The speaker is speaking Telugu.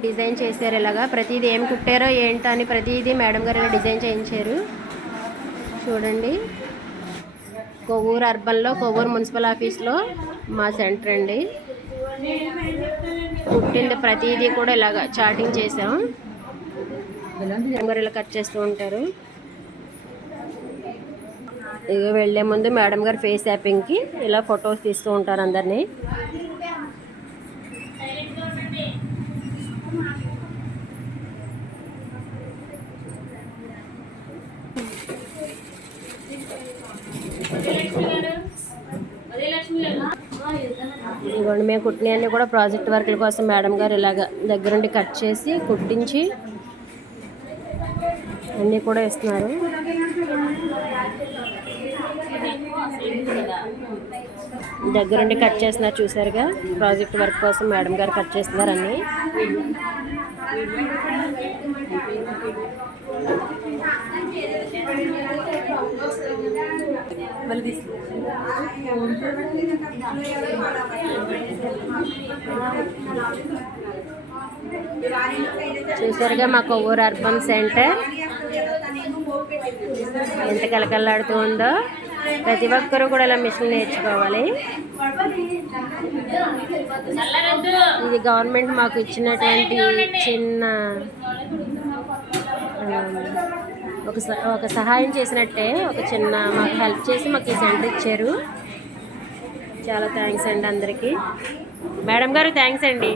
డిజైన్ చేశారు. ఇలాగా ప్రతిదీ ఏం కుట్టారో ఏంటో అని ప్రతిదీ మేడం గారు ఇలా డిజైన్ చేయించారు. చూడండి, కొవ్వూరు అర్బన్లో కొవ్వూరు మున్సిపల్ ఆఫీస్లో మా సెంటర్ అండి. కుట్టింది ప్రతిదీ కూడా ఇలాగా చాటింగ్ చేసాం. మేడం గారు ఇలా కట్ చేస్తూ ఉంటారు. ఇక వెళ్ళే ముందు మేడం గారు ఫేస్ యాపింగ్కి ఇలా ఫొటోస్ తీస్తూ ఉంటారు అందరినీ. ఇదిగోండి, మేము కుట్టినవన్నీ కూడా ప్రాజెక్ట్ వర్క్ల కోసం మేడం గారు ఇలాగ దగ్గరుండి కట్ చేసి కుట్టించి అన్నీ కూడా ఇస్తున్నారు. దగ్గరుండి కట్ చేస్తున్నారు, చూసారుగా. ప్రాజెక్ట్ వర్క్ కోసం మేడం గారు కట్ చేస్తున్నారు అన్నీ. చూసారుగా మా కొవ్వూరు అర్బన్ సెంటర్ ఎంత కలకల్లాడుతూ ఉందో. ప్రతి ఒక్కరూ కూడా ఇలా మిషన్ నేర్చుకోవాలి. ఇది గవర్నమెంట్ మాకు ఇచ్చినటువంటి చిన్న ఒక సహాయం చేసినట్టే, ఒక చిన్న మాకు హెల్ప్ చేసి మాకు ఈ సెంటర్ ఇచ్చారు. చాలా థ్యాంక్స్ అండి అందరికీ. మేడం గారు థ్యాంక్స్ అండి.